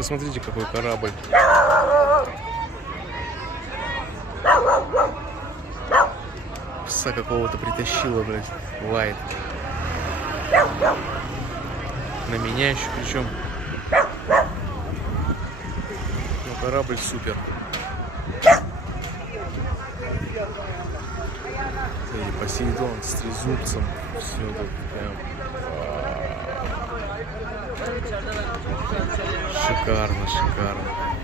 Посмотрите, какой корабль. Пса какого-то притащила, блядь. Лайт. На меня еще причем. Ну, корабль супер. И Посейдон с трезубцем. Все тут прям. Шикарно, шикарно.